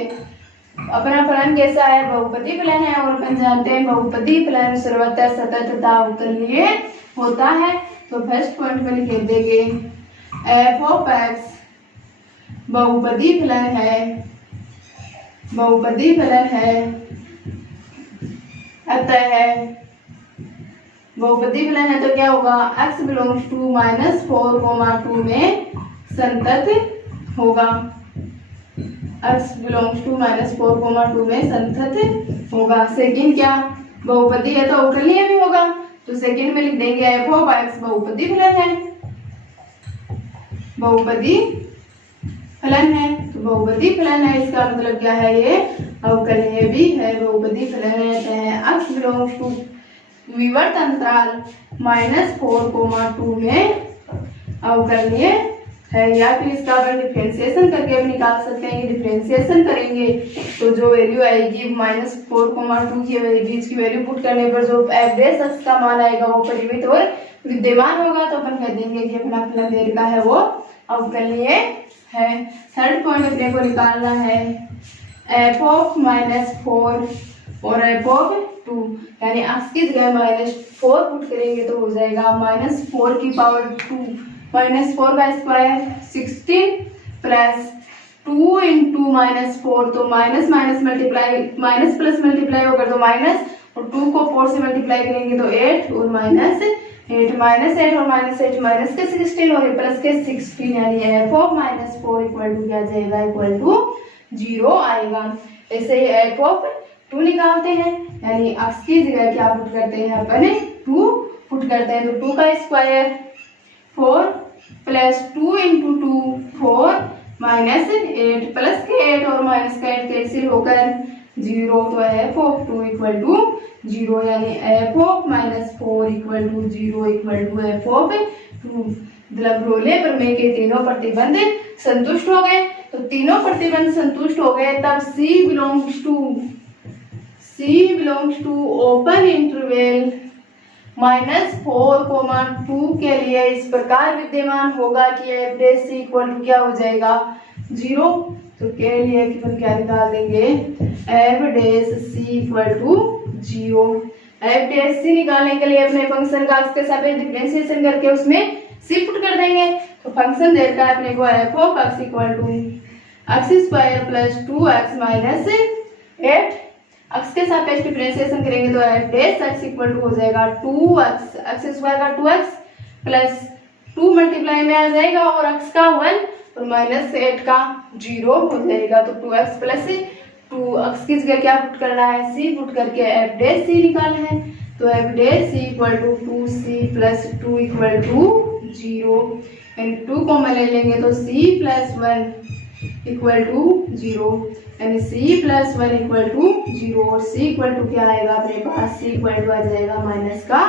अपना फलन कैसा है, बहुपदी फलन है, और अपन जानते हैं बहुपदी फलन सर्वथा सतत तथा अवकलनीय होता है। तो फर्स्ट पॉइंट में लिख देंगे f ऑफ x बहुपदी फलन है, बहुपदी फलन है, अतः बहुपदी फलन है तो क्या होगा, x बिलोंग्स टू -4, 2 में संतत होगा, x बिलोंग्स टू -4, 2 में संतत होगा। सेकंड क्या, बहुपदी है तो अवकलनीय भी होगा, तो सेकंड में लिख देंगे f ऑफ x बहुपदी फलन है, बहुपदी फलन है, तो बहुपदी फलन है इसका मतलब क्या है, ये अवकलनीय भी है, बहुपदी फलन है, x बिलोंग्स टू विवर्त अंतराल -4, 2 में अवकलनीय है, या फिर इसका अपन डिफरेंशिएशन करके भी निकाल सकते हैं। डिफरेंशिएशन करेंगे तो जो वैल्यू आएगी -4, 2 की बीच की वैल्यू पुट करने पर जो एवरेज x का मान आएगा वो परिमित और विद्यमान होगा, तो अपन कह देंगे कि अपना फलन देर का है वो अवकलनीय है। थर्ड पॉइंट अपने को निकालना है f ऑफ -4 और f ऑफ 2, यानी x की जगह -4 पुट करेंगे तो हो जाएगा -4 की पावर 2, -4 का स्क्वायर 16 प्लस 2 इंटू -4, तो minus minus multiply minus plus multiply होगा तो माइनस, और 2 को 4 से मल्टीप्लाई करेंगे तो 8 और 8 -8 और -8 माइनस के 16 और प्लस के 16 यानी f ऑफ -4 इक्वल टू क्या जाएगा इक्वल टू 0 आएगा। ऐसे ही f ऑफ 2 निकालते हैं यानी x की जगह क्या पुट करते हैं अपन 2 पुट करते हैं तो 2 का स्क्वायर 4 प्लस 2 इंटू 2 4 -8 प्लस के 8 और माइनस का 8 कैंसिल होकर 0 तो f ऑफ 2 इक्वल टू 0 यानी f of -4 equal to 0 equal to f of 2। मतलब रोले प्रमेय के तीनों प्रतिबंध संतुष्ट हो गए। तो तीनों प्रतिबंध संतुष्ट हो गए तब C belongs to open interval -4, 2 के लिए इस प्रकार विद्यमान होगा कि f dash C equal to क्या हो जाएगा 0। तो के लिए अपन क्या निकाल देंगे f dash C equal to 0। f dash C निकालने के लिए अपने फंक्शन का x के सापेक्ष डिफरेंशिएशन करके उसमें c पुट कर देंगे। तो फंक्शन दे रखा है अपने को f of x equal to x square plus 2x minus 8। x के सापेक्ष डिफरेंशिएशन करेंगे तो f dash x equal to हो जाएगा 2x, x स्क्वायर का 2x प्लस 2 मल्टीप्लाई में आ जाएगा और x का 1 और -8 का 0 हो जाएगा। तो 2x प्लस 2x की जगह क्या पुट करना है c पुट करके f डैश c निकालना है। तो f dash c equal to 2c plus 2 equal to 0 यानी 2 को ले लेंगे तो c प्लस 1 इक्वल टू 0 यानी c प्लस 1 इक्वल टू 0 और c इक्वल टू क्या आएगा अपने पास c इक्वल टू आ जाएगा माइनस का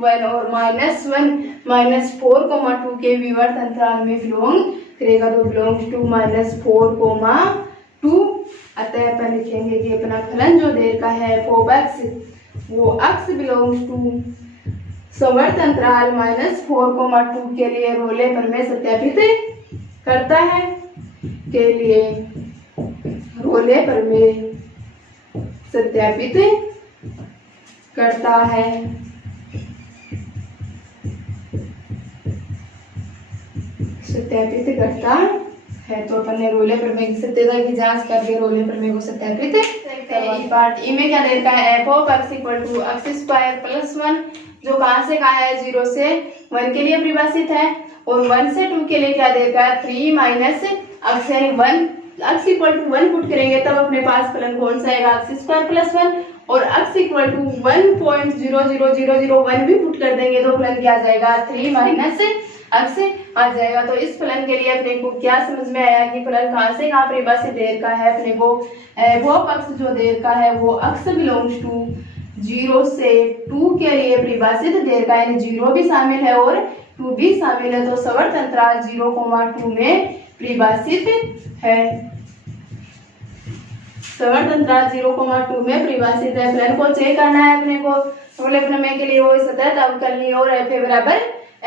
1 और -1 -4, 2 के विवर्त अंतराल में बिलोंग करेगा। तो बिलोंग्स टू -4, 2 अतः अपन लिखेंगे कि अपना फलन जो देर का है f ऑफ x वो x बिलोंग्स टू समवर्त अंतराल -4, 2 के लिए रोले प्रमेय सत्यापित करता है। के लिए रोले प्रमेय सत्यापित करता है। सत्यापित करता है तो अपन ने रोले प्रमेय की सत्यता की जांच करके रोले प्रमेय को सत्यापित पार्ट ई में क्या दे रखा है f of x equal to x square plus 1 जो कहाँ से कहाँ है 0 से 1 के लिए परिभाषित है और 1 से 2 के लिए क्या दे रखा है 3 माइनस x यानी 1 x इक्वल टू 1 पुट करेंगे तब अपने पास फलन कौन सा आएगा x स्क्वायर प्लस 1 और x इक्वल टू 1.00001 भी पुट कर देंगे तो फलन क्या आ जाएगा 3 माइनस x आ जाएगा। तो इस फलन के लिए अपने को क्या समझ में आया कि फलन कहाँ से कहाँ परिभाषित दे रखा है अपने को वो x जो दे रखा है वो x बिलोंग्स टू 0 से 2 के लिए परिभाषित दे रखा है यानी 0 भी शामिल है और 2 भी शामिल है। तो सवर्त अंतराल 0, 2 में परिभाषित है। सवर्त अंतराल 0, 2 में परिभाषित है। फलन को चेक करना है अपने को रोले प्रमेय के लिए वो सतत अवकलनीय और f बराबर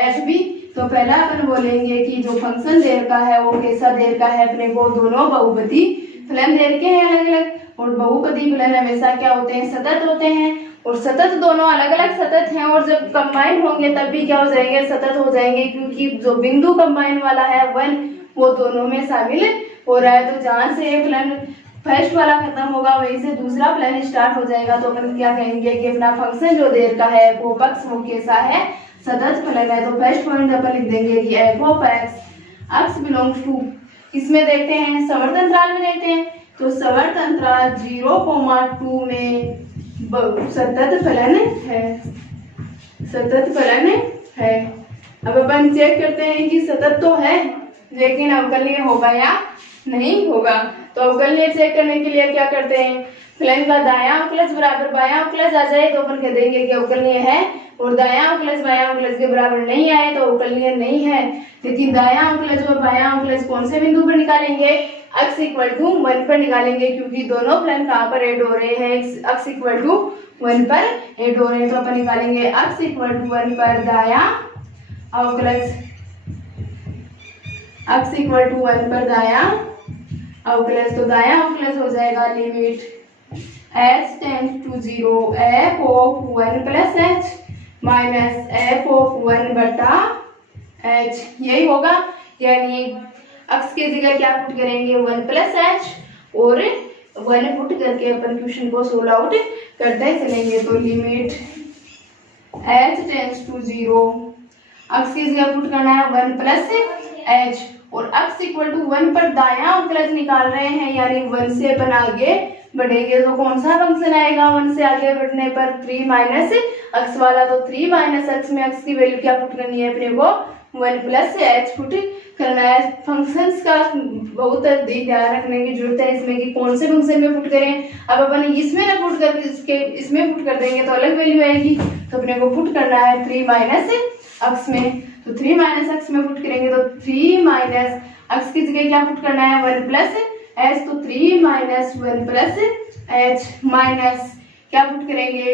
f भी। तो पहला अपन बोलेंगे कि जो फंक्शन दे रखा है वो कैसा दे रखा है अपने को दोनों बहुपदी फलन दे रखे हैं अलग अलग और बहुपदी फलन हमेशा क्या होते हैं सतत होते हैं और सतत दोनों अलग अलग सतत हैं और जब कंबाइन होंगे तब भी क्या हो जाएंगे सतत हो जाएंगे क्योंकि जो बिंदु कंबाइन वाला है 1 वो दोनों में शामिल हो रहा है। तो जहाँ से एक फलन फर्स्ट वाला खत्म होगा वहीं से दूसरा फलन स्टार्ट हो जाएगा। तो अपन क्या कहेंगे कि अपना फंक्शन जो दे रखा है वो पक्ष वो कैसा है सतत फलन है। तो फर्स्ट पॉइंट अपन लिख देंगे कि f of x belongs to किसमें देखते हैं सवर्त अंतराल में देखते हैं। तो सवर्त अंतराल 0, 2 में सतत फलन है। सतत फलन है। अब अपन चेक करते हैं कि सतत तो है लेकिन अवकलनीय होगा या नहीं होगा। तो अवकलनीय चेक करने के लिए क्या करते हैं फलन का दायां अवकलज बराबर बायां अवकलज आ जाए तो अपन कह देंगे कि अवकलनीय है और दायां अवकलज बायां अवकलज के बराबर नहीं आए तो अवकलनीय नहीं है। लेकिन दायां अवकलज और बायां अवकलज कौन से बिंदु पर निकालेंगे x इक्वल टू 1 पर निकालेंगे क्योंकि दोनों फलन कहाँ पर ऐड हो रहे हैं x इक्वल टू 1 पर ऐड हो रहे हैं। तो अपन निकालेंगे x इक्वल टू 1 पर दायां अवकलज x इक्वल टू 1 पर दायां अवकलज। तो दायां अवकलज हो जाएगा limit h tends to 0 f of 1 plus h minus f of 1 बटा h यही होगा यानी x की जगह क्या पुट करेंगे 1 प्लस h और 1 पुट करके अपन क्वेश्चन को सोल्व आउट करते चलेंगे। तो limit h tends to 0, x की जगह पुट करना है 1 प्लस h, और x इक्वल टू 1 पर दायां अवकलज निकाल रहे हैं, यानी 1 से अपन आगे बढ़ेंगे तो कौन सा फंक्शन आएगा 1 से आगे बढ़ने पर 3 माइनस x वाला, तो 3 माइनस x में x की वैल्यू क्या पुट करनी है अपने को 1 प्लस h पुट करना है। फंक्शंस का बहुत अधिक ध्यान रखने की जरूरत है इसमें कि कौन से फंक्शन में पुट करें। अब अपन इसमें ना पुट कर इसके इसमें पुट कर देंगे तो अलग वैल्यू आएगी, तो अपने को पुट करना है 3 माइनस x में, तो 3 माइनस x में पुट करेंगे तो 3 माइनस x की जगह क्या पुट करना है 1 प्लस h, तो 3 माइनस 1 प्लस h माइनस क्या पुट करेंगे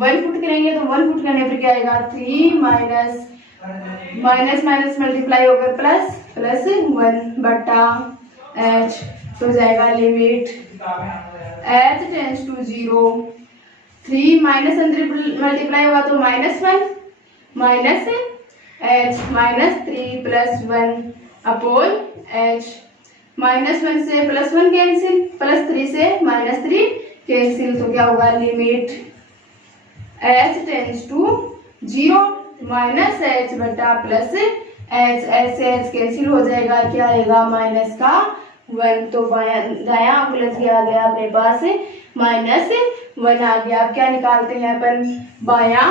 1 पुट करेंगे, तो 1 पुट करने पर क्या आएगा 3 माइनस माइनस माइनस मल्टीप्लाई होकर प्लस प्लस 1 बटा h, तो हो जाएगा limit h tends to 0, 3 minus अंदर मल्टीप्लाई होगा तो -1 minus h minus 3 plus 1 upon h, -1 से +1 कैंसिल, +3 से -3 कैंसिल, तो क्या होगा limit h tends to 0 minus h बटा प्लस h, h से h कैंसिल हो जाएगा, क्या आएगा माइनस का 1, तो दायां अवकलज क्या आ गया अपने पास -1 आ गया। अब क्या निकालते हैं अपन बायां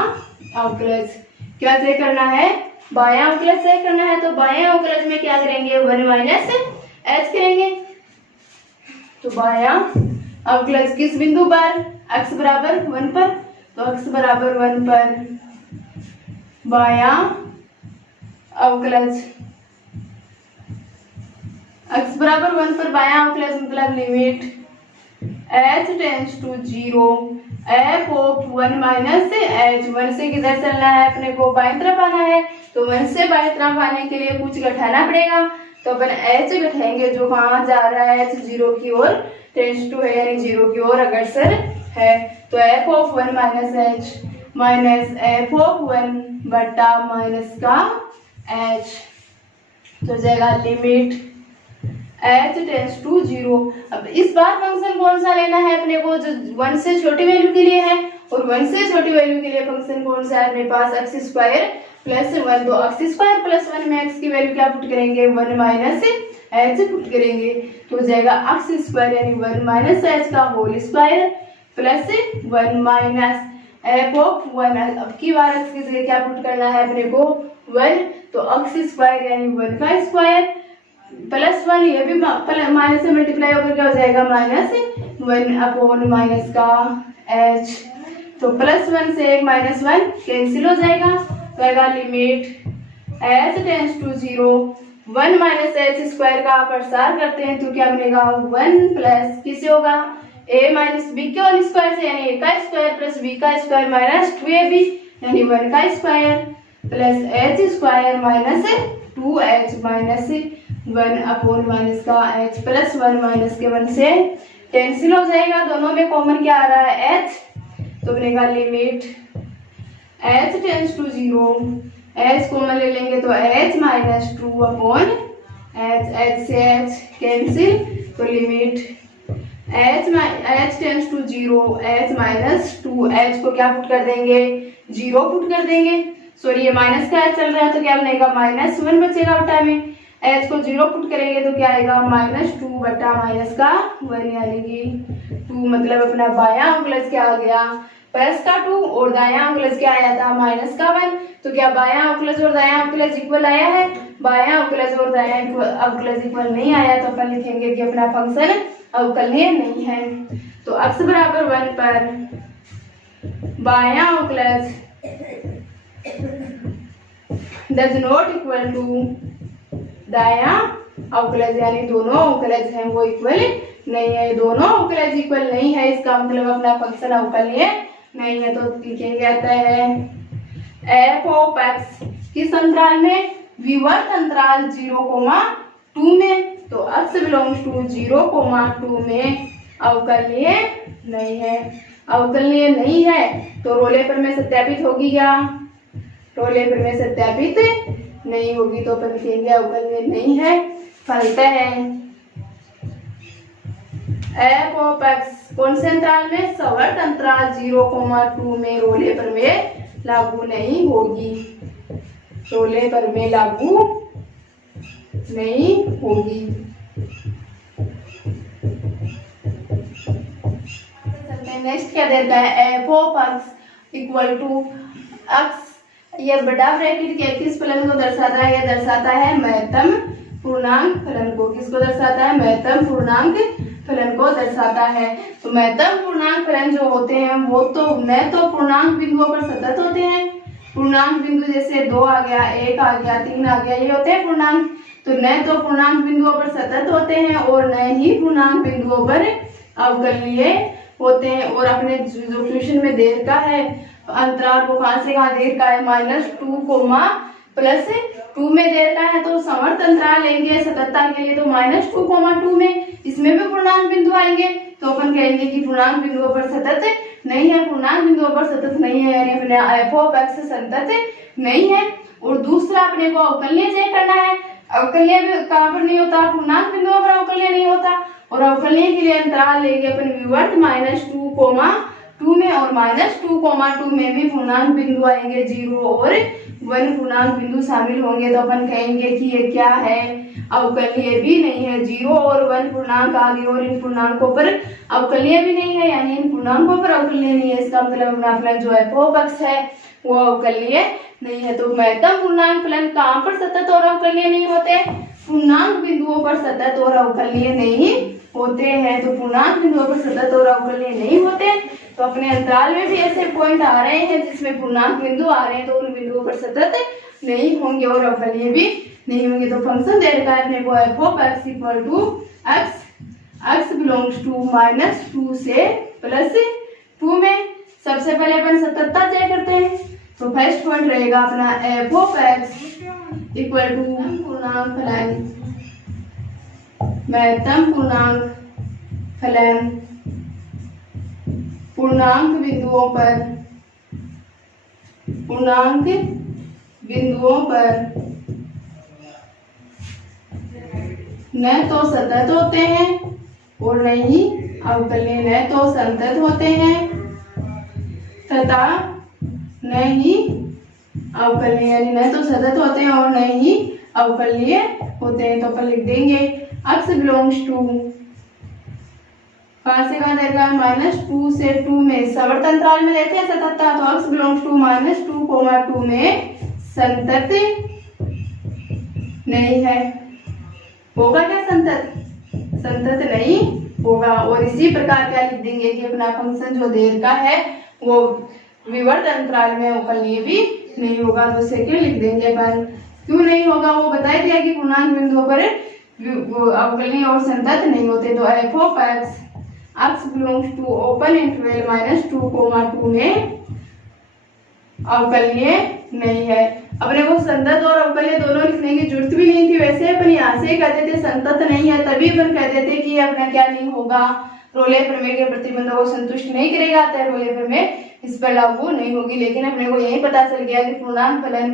अवकलज, क्या तय करना है बायां अवकलज तय करना है, तो बायां अवकलज में क्या करेंगे 1 माइनस h करेंगे, तो बायां अवकलज किस बिंदु पर x बराबर 1 पर, तो x बराबर 1 पर बायां अवकलज, x बराबर 1 पर बायां अवकलज मतलब limit h tends to 0 f of 1 minus h, 1 से किधर चलना है अपने को बाईं तरफ आना है, तो 1 से बाईं तरफ आने के लिए कुछ घटाना पड़ेगा, तो अपन h घटाएंगे जो कहाँ जा रहा है h 0 की ओर टेंड्स टू है, यानी 0 की ओर अग्रसर है, तो f of 1 minus h minus f of 1 बटा माइनस का h, तो हो जाएगा लिमिट h टेंड्स टू 0। अब इस बार फंक्शन कौन सा लेना है अपने को जो 1 से छोटी वैल्यू के लिए है, और 1 से छोटी वैल्यू के लिए फंक्शन कौन सा है अपने पास x स्क्वायर प्लस 1, तो x स्क्वायर प्लस 1 में x की वैल्यू क्या पुट करेंगे 1 माइनस h पुट करेंगे, तो हो जाएगा x स्क्वायर यानी 1 माइनस h का whole square plus 1 minus f of 1, अब की बार x की जगह क्या पुट करना है अपने को 1, तो x स्क्वायर यानी 1 का स्क्वायर प्लस 1, ये भी माइनस से मल्टीप्लाई होकर क्या हो जाएगा -1 अपॉन माइनस का h, तो +1 से एक -1 कैंसिल हो जाएगा, तो आएगा limit h tends to 0 1 minus h square का प्रसार करते हैं तो क्या बनेगा 1 प्लस किससे होगा a माइनस b के होल स्क्वायर से, यानी a का स्क्वायर प्लस b का स्क्वायर माइनस 2ab यानी 1 का square plus h square minus 2h minus 1 upon minus का h प्लस 1 माइनस के 1 से कैंसिल हो जाएगा, दोनों में कॉमन क्या आ रहा है h, तो बनेगा limit h tends to 0, h common ले लेंगे तो h माइनस 2 अपॉन h से h कैंसिल, तो limit h tends to 0 h minus 2, h को क्या पुट कर देंगे 0 पुट कर देंगे, सॉरी ये माइनस का h चल रहा है तो क्या बनेगा -1 बचेगा बटा में, h को 0 पुट करेंगे तो क्या आएगा -2 बटा माइनस का 1 यानी कि 2, मतलब अपना बायां अवकलज क्या आ गया प्लस का 2 और दायां अवकलज क्या आया था माइनस का 1, तो क्या बायां अवकलज और दायां अवकलज इक्वल आया है, बायां अवकलज और दायां अवकलज इक्वल नहीं आया तो अपन लिखेंगे कि अपना फंक्शन अवकलनीय नहीं है, तो x बराबर 1 पर बायां अवकलज डज नॉट इक्वल टू दायां अवकलज, यानी दोनों अवकलज हैं वो इक्वल नहीं है, दोनों अवकलज इक्वल नहीं है इसका मतलब अपना फंक्शन अवकलनीय नहीं है, तो लिखेंगे आता है f ऑफ x किस अंतराल में विवर्त अंतराल 0,2 में, तो x बिलोंग्स टू 0,2 में अवकलनीय नहीं है, अवकलनीय नहीं है तो रोले पर में सत्यापित होगी क्या, रोले पर में सत्यापित नहीं होगी, तो अपन लिखेंगे अवकलनीय नहीं है, फलतः है f ऑफ x कौन से अंतराल में सवर्त अंतराल 0,2 में रोले पर में लागू नहीं होगी, रोले प्रमेय लागू नहीं होगी। नेक्स्ट क्या देता है, f of x equal to x, ये बड़ा ब्रैकेट के किस फलन को दर्शाता है, ये दर्शाता है महत्तम पूर्णांक फलन को। किसको दर्शाता है, महत्तम पूर्णांक फलन को दर्शाता है। तो महत्तम पूर्णांक फलन जो होते हैं वो तो न तो पूर्णांक बिंदुओं पर सतत होते हैं, पूर्णांक बिंदु जैसे 2 आ गया, 1 आ गया, 3 आ गया, ये होते हैं पूर्णांक। तो न तो पूर्णांक बिंदुओं पर सतत होते हैं और न ही पूर्णांक बिंदुओं पर अवकलनीय होते हैं। और अपने जो क्वेश्चन में देर का है अंतराल वो कहां से कहां देर का है, -2, +2 में देर का है तो समर्थ अंतराल लेंगे सततता के लिए, तो -2, 2 में इसमें भी पूर्णांक बिंदु आएंगे तो अपन कहेंगे कि पूर्णांक बिंदुओं पर सतत नहीं है, पूर्णांक बिंदुओं पर सतत नहीं है, यानी अपने एफ ऑफ एक्स संतत नहीं है। और दूसरा अपने को अवकलनीय चेक करना है, अवकलनीय भी कहां पर नहीं होता, पूर्णांक बिंदुओं पर अवकलनीय नहीं होता। और अवकलनीय के लिए अंतराल लेंगे अपन विवर्त -2, 2 में, और -2, 2 में भी पूर्णांक बिंदु आएंगे 0 और 1 पूर्णांक बिंदु शामिल होंगे तो अपन कहेंगे कि ये क्या है, अवकलनीय भी नहीं है। 0 और 1 पूर्णांक आ गए और इन पूर्णांकों पर अवकलनीय भी नहीं है, यानी इन पूर्णांकों पर अवकलनीय नहीं है, इसका मतलब अपना फलन जो एफ ऑफ एक्स है वो अवकलनीय नहीं है। तो महत्तम पूर्णांक फलन कहाँ पर सतत और अवकलनीय नहीं होते, पूर्णांक बिंदुओं पर सतत और अवकलनीय नहीं होते हैं। तो पूर्णांक बिंदुओं पर सतत और अवकलनीय नहीं होते, तो अपने अंतराल में भी ऐसे पॉइंट आ रहे हैं जिसमें पूर्णांक बिंदु आ रहे हैं तो उन बिंदुओं पर सतत नहीं होंगे और अवकलनीय भी नहीं होंगे। तो फंक्शन दे रखा है अपने को f of x equal to x belongs to -2 से +2 में। सबसे पहले अपन सततता चेक करते हैं, तो फर्स्ट पॉइंट रहेगा अपना f of x equal to पूर्णांक फलन, महत्तम पूर्णांक फलन पूर्णांक बिंदुओं पर न तो सतत होते हैं और न ही अवकलनीय, न तो संतत होते हैं तथा न ही अवकलनीय, यानी न तो सतत होते हैं और न ही अवकलनीय होते हैं। तो अपन लिख देंगे एक्स बिलोंग्स टू, कहां से कहां देगा, -2 से 2 में सवर्त अंतराल में लेते हैं सततता, तो एक्स बिलोंग्स टू -2, 2 में संतत नहीं है, होगा क्या संतत, संतत नहीं होगा। और इसी प्रकार क्या लिख देंगे कि अपना फंक्शन जो देर का है वो विवर्त अंतराल में अवकलनीय भी नहीं होगा। तो सेकंड लिख देंगे अपन, क्यों नहीं होगा वो बता दिया कि पूर्णांक बिंदुओं पर अवकलनीय और संतत नहीं होते। तो F of x belongs to open interval -2, 2 में अवकलनीय नहीं है। अपने को संतत और अवकलनीय दोनों लिखने की जरूरत भी नहीं थी, वैसे अपन यहाँ से कहते थे संतत नहीं है, तभी अपन कहते थे कि अपना क्या नहीं होगा, रोले प्रमेय के प्रतिबंधों को संतुष्ट नहीं करेगा, तो रोले प्रमेय इस पर लागू नहीं होगी। लेकिन अपने को यही पता चल गया कि पूर्णांक फलन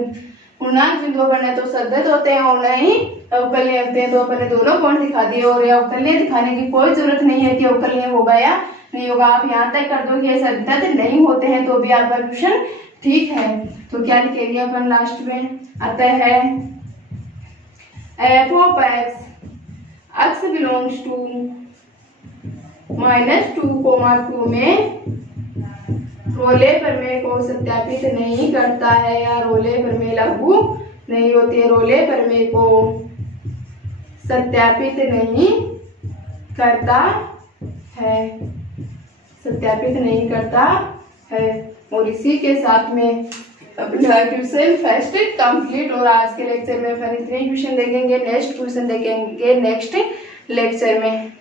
पूर्णांक बिंदुओं पर न तो सतत होते हैं और न ही अवकलनीय होते हैं, तो अपन ने दोनों पॉइंट दिखा दिए और अवकलनीय दिखाने की कोई जरूरत नहीं है कि अवकलनीय होगा या नहीं होगा। आप यहाँ तक कर दो कि ये सतत नहीं होते हैं तो भी आपका क्वेश्चन ठीक है। तो क्या लिखेंगे अपन लास्ट में, अतः है f of x belongs to -2, 2 में रोले प्रमेय को सत्यापित नहीं करता है या रोले प्रमेय लागू नहीं होती है, रोले प्रमेय को सत्यापित नहीं करता है, सत्यापित नहीं करता है। और इसी के साथ में अपना ट्यूशन फर्स्ट कंप्लीट। और आज के लेक्चर में फिर इतने क्वेश्चन देखेंगे, नेक्स्ट क्वेश्चन देखेंगे नेक्स्ट लेक्चर में।